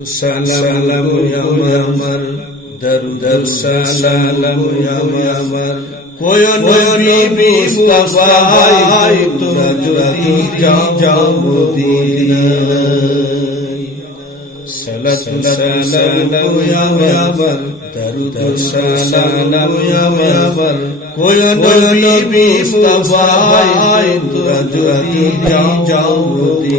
সালাম আমার দরুদ সালাম আমার কোয় নবী মুস্তাফা, হায় তোরা যদি যাও যাও মদিনায়। সালাত সালাম আমার দরুদ সালাম আমার কোয় নবী মুস্তাফা, হায় তোরা যদি যাও যাও যদি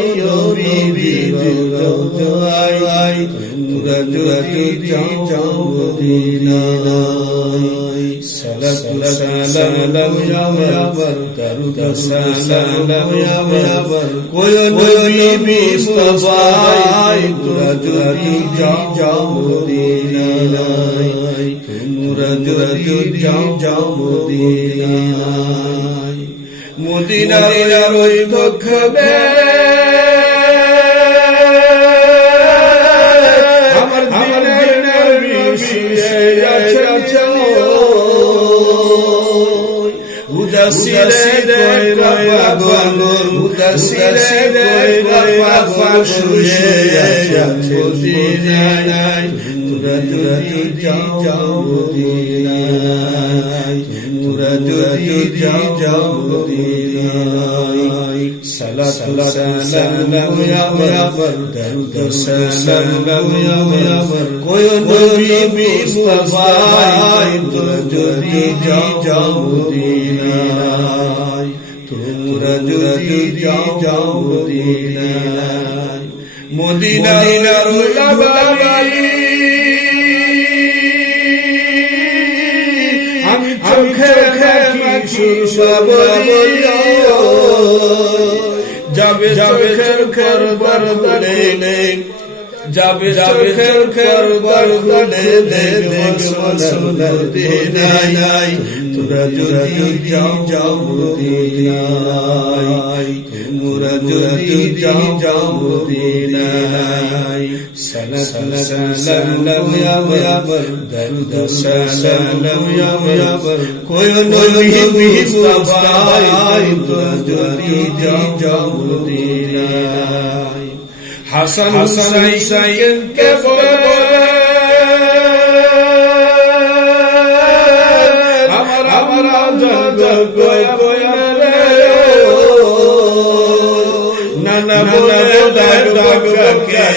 তোমরা যদি যাও মদিনায় সালাতু সালাম আমার দরুদ সালাম আমার কোয় নবী মুস্তাফা তোমরা যদি যাও মদিনায় তোমরা যদি যাও মদিনায় মদিনার ওই দক্ষবে উদাসিরে কয় পাগল উদাসিরে কয় পাগল শুয়ে আছে মদিনায় তোরা যদি যাও মদিনায় তোরা যদি যাও যাও মদিনায় সালাতু সালাম আমার দরুদ সালাম আমার কোয় নবী মুস্তাফা তোরা যদি যাও যাও মদিনায় তোরা যদি যাও যাও মদিনায় মদিনার উলাবালি আমি চোখে দেখি যাবে যাবে চোখের বার বলে যাবে যাবে চোখের বার বলে নাই তোরা যদি যাও যাও মদিনায় তোমরা যদি যাও যাও মদিনায় সালাত সালাম আমার দরুদ সালাম আমার কোয় নবী মুস্তাফা তোরা যদি যাও যাও মদিনায় হাসান হুসাইন কে বলে আমার আমার জগ কয় কয় রে নানা বলে ডাক ডাক কে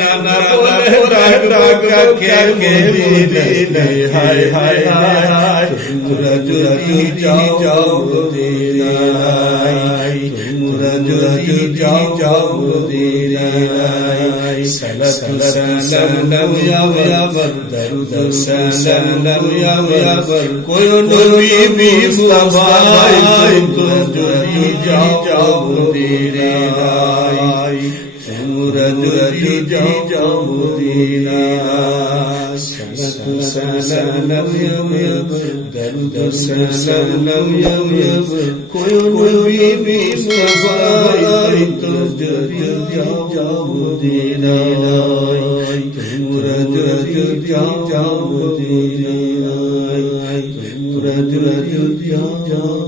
নানা বলে ডাক ডাক কে কে দিনে হায় হায় হায় তোরা যদি যাও যাও মদিনায় তোরা যদি যাও যাও মদিনায় সালাতু সালাম আমার দরুদ সালাম আমার কোয় নবী মুস্তাফা তোরা যদি যাও যাও মদিনায় তোমরা যদি যাও যাও মদিনায় সালাতু সালাম আমার দরুদ সালাম আমার কোয় নবী মুস্তাফা তোরা যদি যাও যাও মদিনায় তোমরা যদি যাও যাও মদিনায় তোমরা যদি যাও যাও মদিনায়